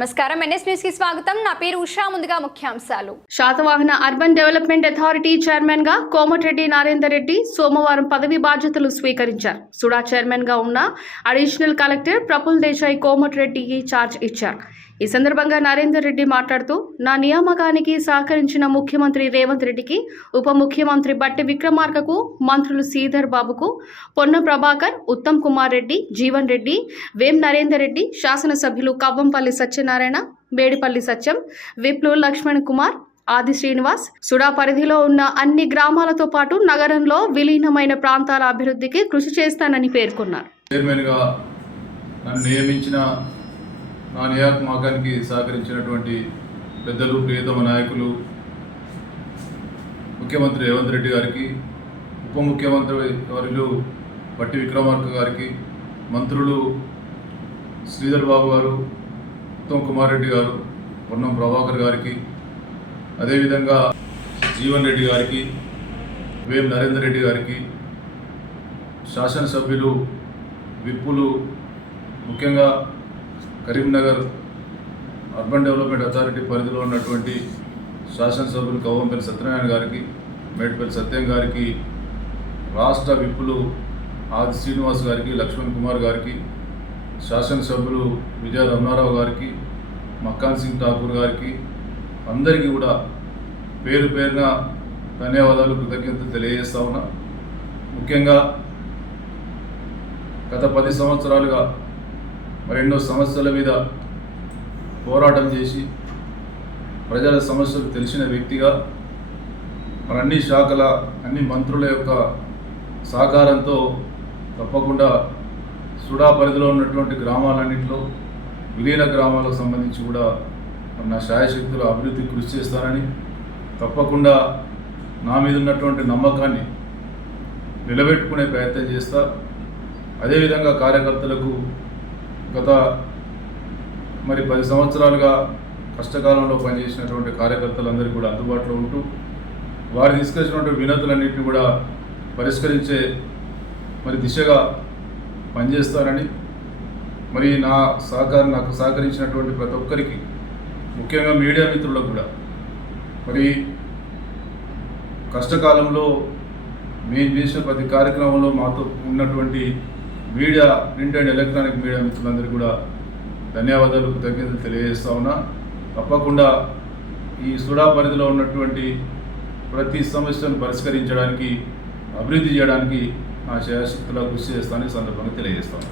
నమస్కారం. ఎన్ఎస్ న్యూస్కి స్వాగతం. నా పేరు ఉషా. ముందుగా ముఖ్యాంశాలు. శాతవాహన అర్బన్ డెవలప్మెంట్ అథారిటీ చైర్మన్గా కోమటిరెడ్డి నారేందర్ రెడ్డి సోమవారం పదవి బాధ్యతలు స్వీకరించారు. సుడా చైర్మన్గా ఉన్న అడిషనల్ కలెక్టర్ ప్రఫుల్ దేశాయ్ కోమటిరెడ్డికి ఛార్జ్ ఇచ్చారు. ఈ సందర్భంగా నరేందర్ రెడ్డి మాట్లాడుతూ నా నియామకానికి సహకరించిన ముఖ్యమంత్రి రేవంత్ రెడ్డికి ఉప ముఖ్యమంత్రి బట్టి విక్రమార్కకు మంత్రులు శ్రీధర్ బాబుకు పొన్న ప్రభాకర్ ఉత్తమ్ కుమార్ రెడ్డి జీవన్ రెడ్డి వేం నరేందర్ రెడ్డి శాసనసభ్యులు కవ్వంపల్లి సత్యనారాయణ మేడిపల్లి సత్యం విప్లు లక్ష్మణ్ కుమార్ ఆది శ్రీనివాస్ సుడా పరిధిలో ఉన్న అన్ని గ్రామాలతో పాటు నగరంలో విలీనమైన ప్రాంతాల అభివృద్ధికి కృషి చేస్తానని పేర్కొన్నారు. నన్ను నియమించిన నా నియామకానికి సహకరించినటువంటి పెద్దలు ప్రియతమ నాయకులు ముఖ్యమంత్రి రేవంత్ రెడ్డి గారికి ఉప ముఖ్యమంత్రి వర్యులు పట్టి విక్రమార్క గారికి మంత్రులు శ్రీధర్ బాబు గారు ఉత్తమ్ కుమార్ రెడ్డి గారు పొన్నం ప్రభాకర్ గారికి అదేవిధంగా జీవన్ రెడ్డి గారికి వేం నరేందర్ రెడ్డి గారికి శాసనసభ్యులు విప్పులు ముఖ్యంగా కరీంనగర్ అర్బన్ డెవలప్మెంట్ అథారిటీ పరిధిలో ఉన్నటువంటి శాసనసభ్యులు కవ్వంపల్లి సత్యనారాయణ గారికి మేడిపల్లి సత్యం గారికి రాష్ట్ర విప్పులు ఆది శ్రీనివాస్ గారికి లక్ష్మణ్ కుమార్ గారికి శాసనసభ్యులు విజయ రమణారావు గారికి మక్కాన్ సింగ్ ఠాకూర్ గారికి అందరికీ కూడా పేరు పేరున ధన్యవాదాలు కృతజ్ఞతలు తెలియజేస్తా ఉన్నా. ముఖ్యంగా గత పది సంవత్సరాలుగా మరెన్నో సమస్యల మీద పోరాటం చేసి ప్రజల సమస్యలు తెలిసిన వ్యక్తిగా మన అన్ని శాఖల అన్ని మంత్రుల యొక్క సహకారంతో తప్పకుండా సుడా పరిధిలో ఉన్నటువంటి గ్రామాలన్నింటిలో విలీన గ్రామాలకు సంబంధించి కూడా మన నా శాయశక్తుల అభివృద్ధి కృషి చేస్తానని తప్పకుండా నా మీద ఉన్నటువంటి నమ్మకాన్ని నిలబెట్టుకునే ప్రయత్నం చేస్తా. అదేవిధంగా కార్యకర్తలకు గత మరి పది సంవత్సరాలుగా కష్టకాలంలో పనిచేసినటువంటి కార్యకర్తలందరికీ కూడా అందుబాటులో ఉంటూ వారు తీసుకొచ్చినటువంటి వినతులన్నింటినీ కూడా పరిష్కరించే మరి దిశగా పనిచేస్తారని మరి నా సహకారం నాకు సహకరించినటువంటి ప్రతి ఒక్కరికి ముఖ్యంగా మీడియా మిత్రులకు కూడా మరి కష్టకాలంలో మేము చేసిన ప్రతి కార్యక్రమంలో మాతో ఉన్నటువంటి media print and electronic media మిత్రులందరికీ కూడా ధన్యవాదాలు కృతజ్ఞతలు తెలియజేస్తా ఉన్నా. తప్పకుండా ఈ సుడా పరిధిలో ఉన్నటువంటి ప్రతి సమస్యను పరిష్కరించడానికి అభివృద్ధి చేయడానికి నా శక్తులా కృషి చేస్తానని సందర్భంగా తెలియజేస్తాను